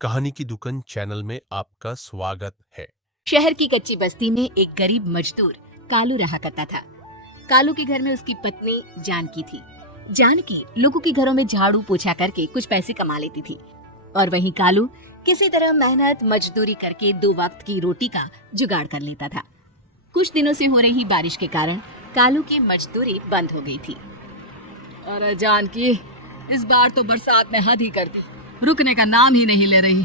कहानी की दुकान चैनल में आपका स्वागत है। शहर की कच्ची बस्ती में एक गरीब मजदूर कालू रहा करता था। कालू के घर में उसकी पत्नी जानकी थी। जानकी लोगों के घरों में झाड़ू पोछा करके कुछ पैसे कमा लेती थी और वहीं कालू किसी तरह मेहनत मजदूरी करके 2 वक्त की रोटी का जुगाड़ कर लेता था। कुछ दिनों से हो रही बारिश के कारण कालू की मजदूरी बंद हो गई थी। अरे जानकी, इस बार तो बरसात ने हद ही कर दी, रुकने का नाम ही नहीं ले रही।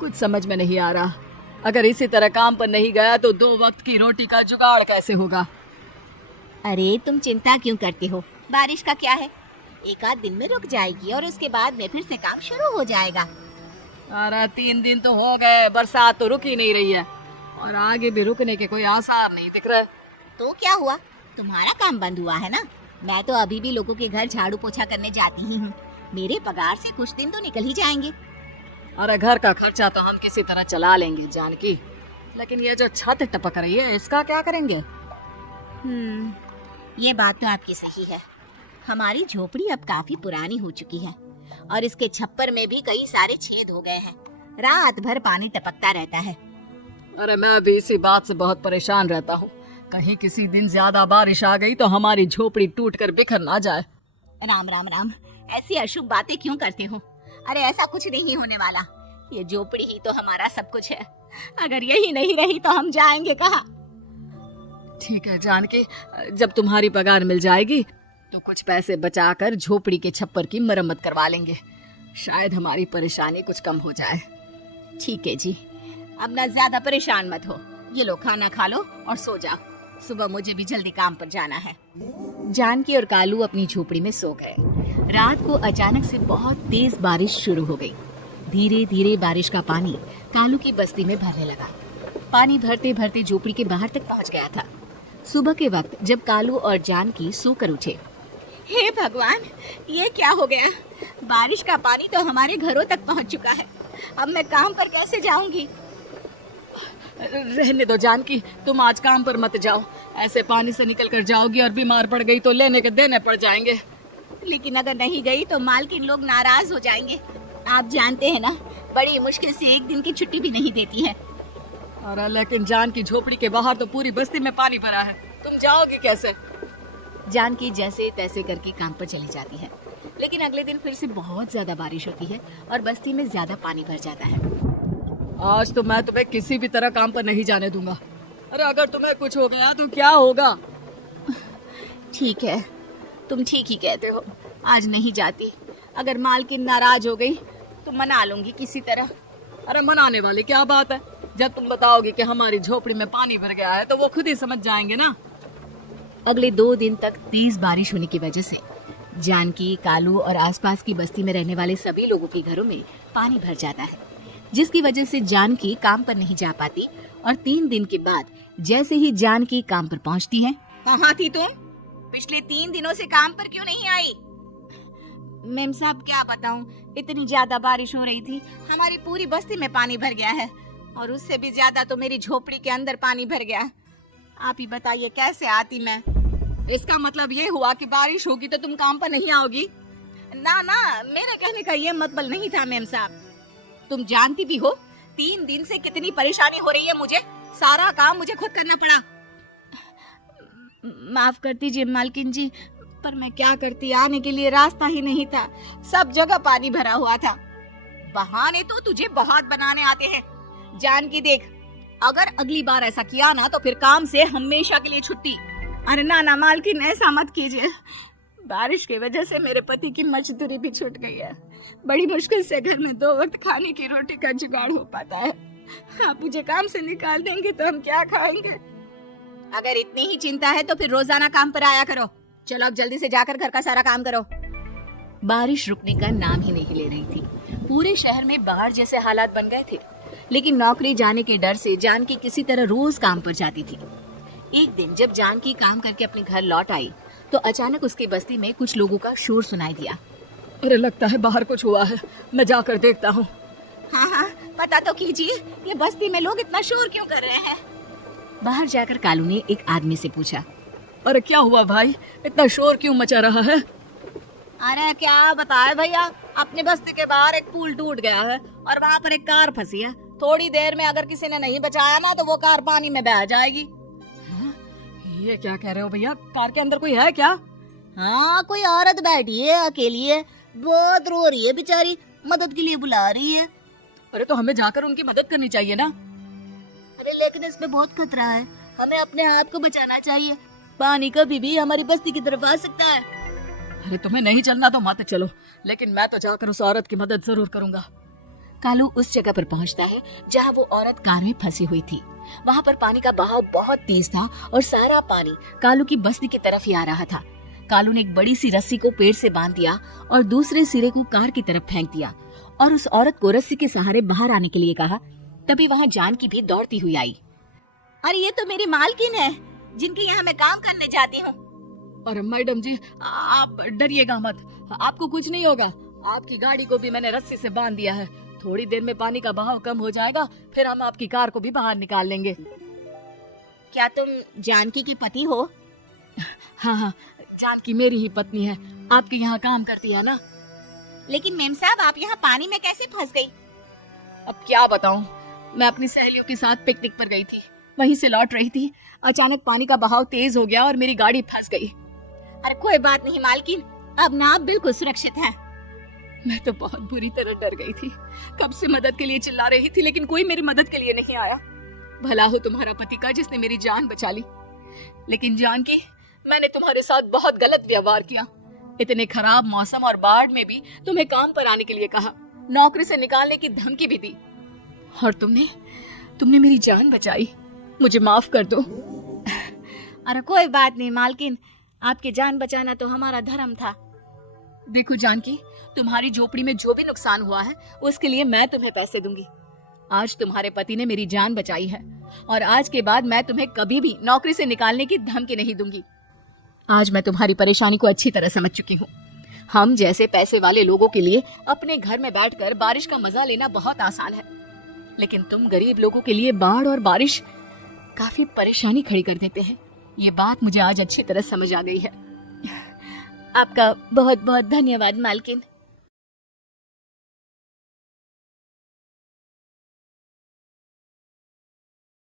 कुछ समझ में नहीं आ रहा, अगर इसी तरह काम पर नहीं गया तो 2 वक्त की रोटी का जुगाड़ कैसे होगा। अरे तुम चिंता क्यों करते हो, बारिश का क्या है, 1 आध दिन में रुक जाएगी और उसके बाद में फिर से काम शुरू हो जाएगा। अरे 3 दिन तो हो गए, बरसात तो रुक ही नहीं रही है और आगे भी रुकने के कोई आसार नहीं दिख रहे। तो क्या हुआ, तुम्हारा काम बंद हुआ है ना। मैं तो अभी भी लोगों के घर झाड़ू पोछा करने जाती ही हूँ। मेरे पगार से कुछ दिन तो निकल ही जाएंगे। अरे घर का खर्चा तो हम किसी तरह चला लेंगे जानकी, लेकिन ये जो छत टपक रही है इसका क्या करेंगे। ये बात तो आपकी सही है। हमारी झोपड़ी अब काफी पुरानी हो चुकी है और इसके छप्पर में भी कई सारे छेद हो गए हैं। रात भर पानी टपकता रहता है। अरे मैं भी इसी बात से बहुत परेशान रहता हूँ, कहीं किसी दिन ज्यादा बारिश आ गई तो हमारी झोपड़ी टूट कर बिखर ना जाए। राम राम राम, ऐसी अशुभ बातें क्यों करते हो। अरे ऐसा कुछ नहीं होने वाला, ये झोपड़ी ही तो हमारा सब कुछ है। अगर यही नहीं रही तो हम जाएंगे कहाँ। ठीक है जानकी, जब तुम्हारी पगार मिल जाएगी तो कुछ पैसे बचाकर झोपड़ी के छप्पर की मरम्मत करवा लेंगे, शायद हमारी परेशानी कुछ कम हो जाए। ठीक है जी, अब ना ज्यादा परेशान मत हो। ये लो खाना खा लो और सो जाओ, सुबह मुझे भी जल्दी काम पर जाना है। जानकी और कालू अपनी झोपड़ी में सो गए। रात को अचानक से बहुत तेज बारिश शुरू हो गई। धीरे धीरे बारिश का पानी कालू की बस्ती में भरने लगा। पानी भरते भरते झोपड़ी के बाहर तक पहुंच गया था। सुबह के वक्त जब कालू और जानकी सोकर उठे, हे भगवान, ये क्या हो गया। बारिश का पानी तो हमारे घरों तक पहुंच चुका है। अब मैं काम पर कैसे जाऊंगी। रहने दो जानकी, तुम आज काम पर मत जाओ, ऐसे पानी से निकल कर जाओगी और बीमार पड़ गई तो लेने के देने पड़ जाएंगे। लेकिन अगर नहीं गई तो मालकिन लोग नाराज हो जाएंगे। आप जानते हैं ना, बड़ी मुश्किल से 1 दिन की छुट्टी भी नहीं देती है। अरे लेकिन जानकी, झोपड़ी के बाहर तो पूरी बस्ती में पानी भरा है, तुम जाओगी कैसे। जानकी जैसे तैसे करके काम पर चली जाती है, लेकिन अगले दिन फिर से बहुत ज्यादा बारिश होती है और बस्ती में ज्यादा पानी भर जाता है। आज तो मैं तुम्हें किसी भी तरह काम पर नहीं जाने दूंगा। अरे अगर तुम्हें कुछ हो गया तो क्या होगा। ठीक है, तुम ठीक ही कहते हो, आज नहीं जाती। अगर मालकिन नाराज हो गई तो मना लूंगी किसी तरह। अरे मनाने वाली क्या बात है, जब तुम बताओगे कि हमारी झोपड़ी में पानी भर गया है तो वो खुद ही समझ जाएंगे ना। अगले 2 दिन तक तेज बारिश होने की वजह से जानकी, कालू और आसपास की बस्ती में रहने वाले सभी लोगों के घरों में पानी भर जाता है, जिसकी वजह से जानकी काम पर नहीं जा पाती। और 3 दिन के बाद जैसे ही जानकी काम पर पहुंचती है, कहाँ थी तुम? पिछले 3 दिनों से काम पर क्यों नहीं आई? मेम साहब क्या बताऊं, इतनी ज्यादा बारिश हो रही थी, हमारी पूरी बस्ती में पानी भर गया है और उससे भी ज्यादा तो मेरी झोपड़ी के अंदर पानी भर गया। आप ही बताइए कैसे आती मैं। इसका मतलब ये हुआ कि बारिश होगी तो तुम काम पर नहीं आओगी। ना ना, मेरे कहने का ये मतलब नहीं था मेम साहब। तुम जानती भी हो 3 दिन से कितनी परेशानी हो रही है मुझे, सारा काम मुझे खुद करना पड़ा। माफ कर दीजिए मालकिन जी, पर मैं क्या करती, आने के लिए रास्ता ही नहीं था, सब जगह पानी भरा हुआ था। बहाने तो तुझे बहुत बनाने आते हैं। जानकी देख, अगर अगली बार ऐसा किया ना तो फिर काम से हमेशा के लिए छुट्टी। अरे ना ना मालकिन, ऐसा मत कीजिए। बारिश की वजह से मेरे पति की मजदूरी भी छूट गई है। बड़ी मुश्किल से घर में 2 वक्त खाने की रोटी का जुगाड़ हो पाता है। आप मुझे काम से निकाल देंगे तो हम क्या खाएंगे। अगर इतनी ही चिंता है तो फिर रोजाना काम पर आया करो। चलो अब जल्दी से जाकर घर का सारा काम करो। बारिश रुकने का नाम ही नहीं ले रही थी। पूरे शहर में बाढ़ जैसे हालात बन गए थे, लेकिन नौकरी जाने के डर से जानकी किसी तरह रोज काम पर जाती थी। एक दिन जब जानकी काम करके अपने घर लौट आई तो अचानक उसकी बस्ती में कुछ लोगों का शोर सुनाई दिया। अरे लगता है बाहर कुछ हुआ है, मैं जाकर देखता हूँ। हाँ हाँ, पता तो कीजिए, ये बस्ती में लोग इतना शोर क्यों कर रहे हैं। बाहर जाकर कालू ने एक आदमी से पूछा, अरे क्या हुआ भाई, इतना शोर क्यों मचा रहा है। अरे क्या बताए भैया, अपने बस्ती के बाहर एक पुल टूट गया है और वहाँ पर एक कार फंसी है। थोड़ी देर में अगर किसी ने नहीं बचाया ना तो वो कार पानी में बह जाएगी। हाँ? ये क्या कह रहे हो भैया? कार के अंदर कोई है क्या? हाँ, कोई औरत बैठी है, अकेली है, बहुत रो रही है बेचारी, मदद के लिए बुला रही है। अरे तो हमें जाकर उनकी मदद करनी चाहिए ना। अरे लेकिन इसमें बहुत खतरा है, हमें अपने आप को बचाना चाहिए। पानी कभी भी हमारी बस्ती की तरफ आ सकता है। अरे तुम्हें नहीं चलना तो मत चलो, लेकिन मैं तो जाकर उस औरत की मदद जरूर करूंगा। कालू उस जगह पर पहुंचता है जहां वो औरत कार में फंसी हुई थी। वहां पर पानी का बहाव बहुत तेज था और सारा पानी कालू की बस्ती की तरफ ही आ रहा था। कालू ने एक बड़ी सी रस्सी को पेड़ से बांध दिया और दूसरे सिरे को कार की तरफ फेंक दिया और उस औरत को रस्सी के सहारे बाहर आने के लिए कहा। तभी वहां जानकी भी दौड़ती हुई आई। अरे ये तो मेरी मालकिन है, जिनके यहाँ मैं काम करने जाती हूँ। अरे मैडम जी, आप डरिएगा मत, आपको कुछ नहीं होगा। आपकी गाड़ी को भी मैंने रस्सी से बांध दिया है। थोड़ी देर में पानी का बहाव कम हो जाएगा, फिर हम आपकी कार को भी बाहर निकाल लेंगे। क्या तुम जानकी की पति हो? हाँ हाँ, जानकी मेरी ही पत्नी है, आपके यहाँ काम करती है ना। लेकिन मेम साहब, आप यहाँ पानी में कैसे फंस गई? अब क्या बताऊं, मैं अपनी सहेलियों के साथ पिकनिक पर गई थी, वहीं से लौट रही थी। अचानक पानी का बहाव तेज हो गया और मेरी गाड़ी फंस गई। अरे कोई बात नहीं मालकिन, अब ना आप बिल्कुल सुरक्षित हैं। मैं तो बहुत बुरी तरह डर गई थी। कब से मदद के लिए चिल्ला रही थी, लेकिन कोई मेरी मदद के लिए नहीं आया। भला हो तुम्हारा पति का, जिसने मेरी जान बचा ली। लेकिन जानकी, मैंने तुम्हारे साथ बहुत गलत व्यवहार किया। इतने खराब मौसम और बाढ़ में भी तुम्हें काम पर आने के लिए कहा, नौकरी से निकालने की धमकी भी दी, और तुमने मेरी जान बचाई। मुझे माफ कर दो। अरे कोई बात नहीं मालकिन, आपकी जान बचाना तो हमारा धर्म था। देखो जानकी, तुम्हारी झोपड़ी में जो भी नुकसान हुआ है उसके लिए मैं तुम्हें पैसे दूंगी। आज तुम्हारे पति ने मेरी जान बचाई है और आज के बाद मैं तुम्हें कभी भी नौकरी से निकालने की धमकी नहीं दूंगी। आज मैं तुम्हारी परेशानी को अच्छी तरह समझ चुकी हूँ। हम जैसे पैसे वाले लोगों के लिए अपने घर में बैठकर बारिश का मजा लेना बहुत आसान है, लेकिन तुम गरीब लोगों के लिए बाढ़ और बारिश काफी परेशानी खड़ी कर देते हैं। ये बात मुझे आज अच्छी तरह समझ आ गई है। आपका बहुत बहुत धन्यवाद मालकिन।